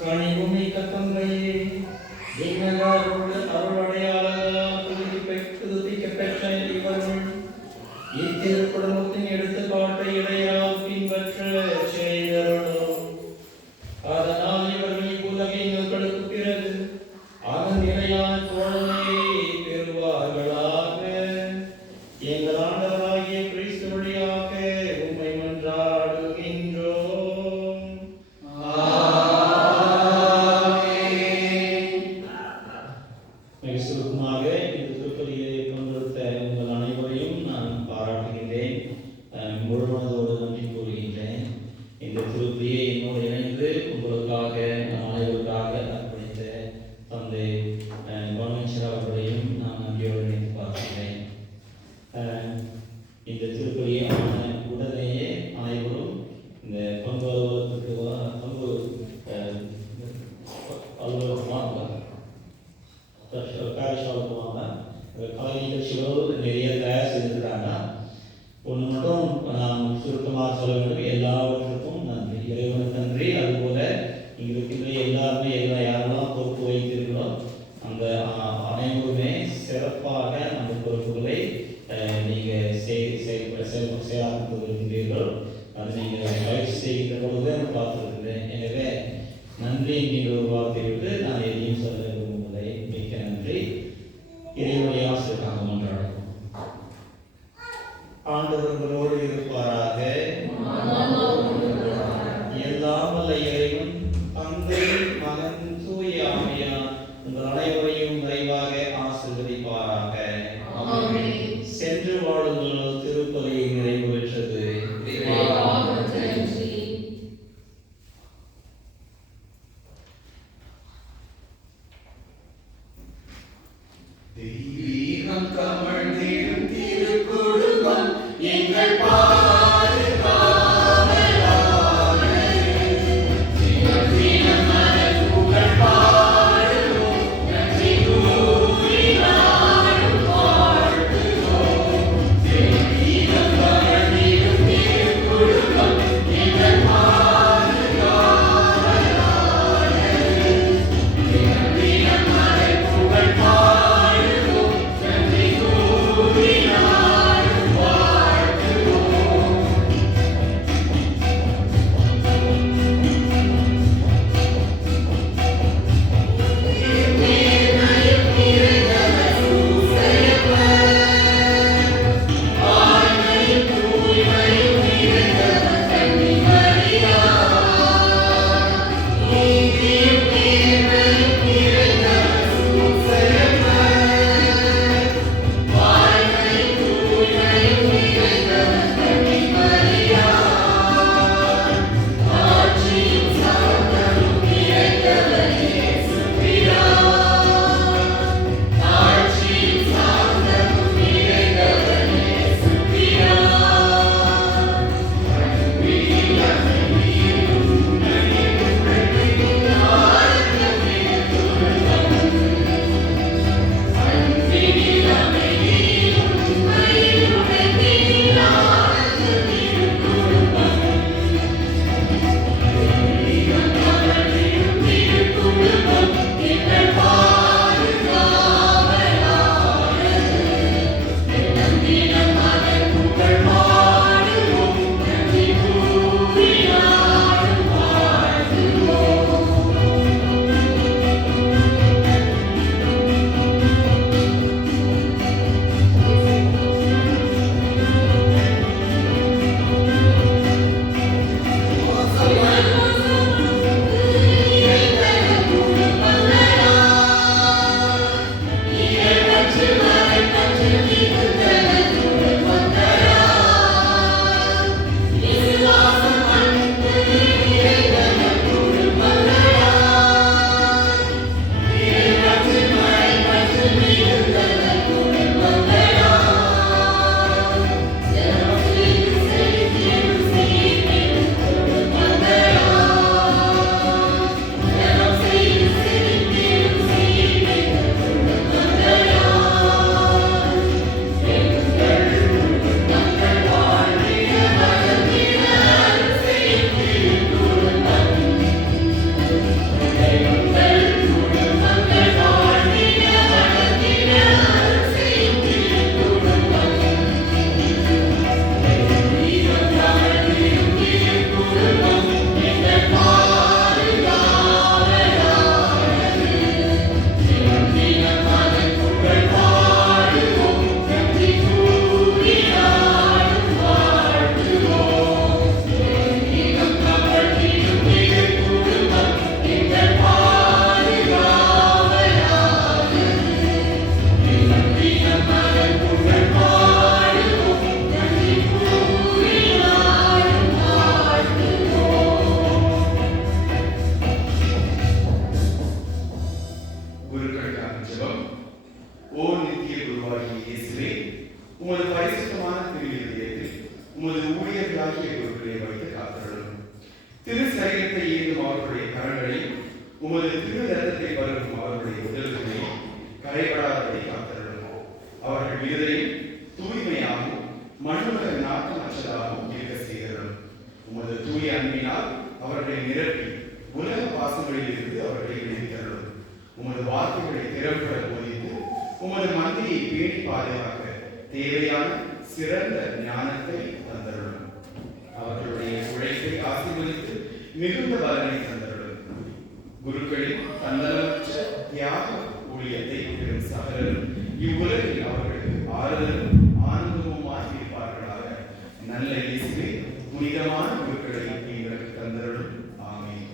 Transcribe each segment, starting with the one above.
கனிவுமிக்க தந்தையே, அருளடையாளர்களால் துதிக்கப் பெற்ற இவர்கள் இத்திருக்குடும்பத்தின் எடுத்துக்காட்டை இடையரால் பின்பற்ற செய்தருளும். அதனால் இவர்கள் இவ்வுலகின் மக்களுக்கு பிறகு அதன் நிலையான தோழமை பெறுவார்களாக. எங்கள் ஆண்டவராகிய கிறிஸ்து வழியாக உம்மை மன்றாடுகின்றோம். மிக சுருக்கமாக இந்த திருப்பலியை பங்கெடுத்த உங்கள் அனைவரையும் நான் பாராட்டுகின்றேன், முழுமனதோடு நன்றி கூறுகின்றேன். இந்த திருப்பலியை என்னோடு இணைந்து உங்களுக்காக அனைவருக்காக அர்ப்பணித்த தந்தை பவனேஸ்வர் அவர்களையும் நான் நன்றியோடு நினைத்து பார்க்கிறேன். இந்த திருப்பலியை உடனேயே அனைவரும் இந்த பங்கு அலுவலகத்துக்கு பங்கு அலுவலகமாக காரிசாலைக்கு வாங்க. கலை நிகழ்ச்சிகள் நிறைய தயார் செய்திருக்கிறாங்க. ஒன்று மட்டும் நாம் சுருக்கமாக சொல்ல வேண்டும், எல்லாவற்றுக்கும் நன்றி, இறைவனுக்கு நன்றி. அதுபோல இங்கே இருக்கின்ற எல்லாருமே யாரெல்லாம் பொறுப்பு வைத்திருக்கிறோம் அந்த அனைவருமே சிறப்பாக அந்த பொறுப்புகளை நீங்கள் செயலாற்றி வருகின்றீர்கள். அது நீங்கள் பயிற்சி செய்கின்ற பொழுது பார்த்துருக்கிறேன். எனவே நன்றி என்கின்ற ஒரு வார்த்தை விட்டு நான் எதையும் சொல்ல விரும்புவதை மிக்க நன்றி. இறைவனுடைய ஆசிரியராக மன்றாடுவோம். ஆண்டவர்களோடு இருப்பாராக. எல்லாம் வல்ல இறைவன் தந்தை, மகன், தூய ஆவியார் உங்கள் அனைவரையும் விரைவாக ஆசீர்வதிப்பாராக. சென்று வாழுங்கள். திருப்பலி நிறைவு பெற்றது. தெய்வீகம் திரு சரீரத்தை ஏந்தும் அவர்களுடைய கரங்களையும் உமது திரு ரத்தத்தை பருகும் அவர்களுடைய உடல்களையும் கரைபடாதபடி காத்தருளும். அவர்கள் இருதயம் தூய்மையாகவும் மண்ணுலக நாட்டமற்றதாகவும் இருக்க செய்தருளும். உமது தூய அன்பினால் அவர்களை நிரப்பி உலக பாசங்களில் இருந்து அவர்களை விடுவித்தருளும். உமது வார்த்தைகளை திறம்பட போதித்து உமது மந்திரியை பேணி பாதுகாக்க தேவையான சிறந்த ஞானத்தை தந்தருளும். அவர்களுடைய உழைப்பை ஆசீர்வதித்து மிகுந்த பலனை தந்தருளும். குருக்களின் தன்னலமற்ற தியாக ஊழியத்தை பெறும் சகலரும் இவ்வுலகில் அவர்களுக்கு ஆறுதலும் ஆனந்தமுமாய் இருப்பார்களாக. நல்ல இயேசுவே, புனிதமான குருக்களை எங்களுக்கு தந்தருளும். ஆமென்.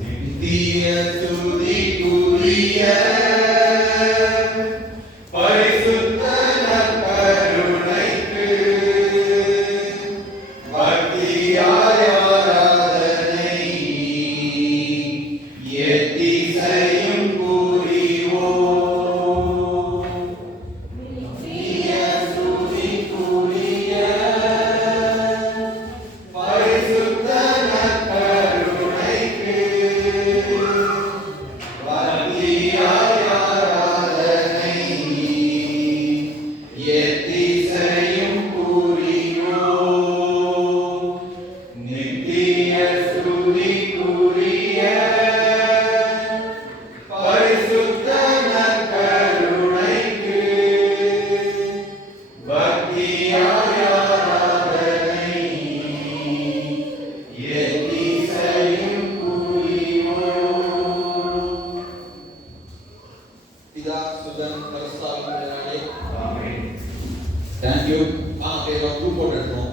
நித்திய துதிக்குரிய பரிசுத்த நற்கருணைக்கு பக்தியாய் ஆராதனை எத்திசையும் புரிவோம். நித்திய துதிக்குரிய பரிசுத்த நற்கருணைக்கு பக்தியாய் ஆராதனை எத்திசையும் புரிவோம். நித்திய ஸ்துதிக்குரிய பரிசுத்த நற்கருணைக்கு பக்தியாய் ஆராதனை எத்திசையும் புரிவோம். பிதா சுதன் பரிசுத்தாவியானவரே, ஆமென். thank you. பேர் 2 போட்டு எடுத்தோம்.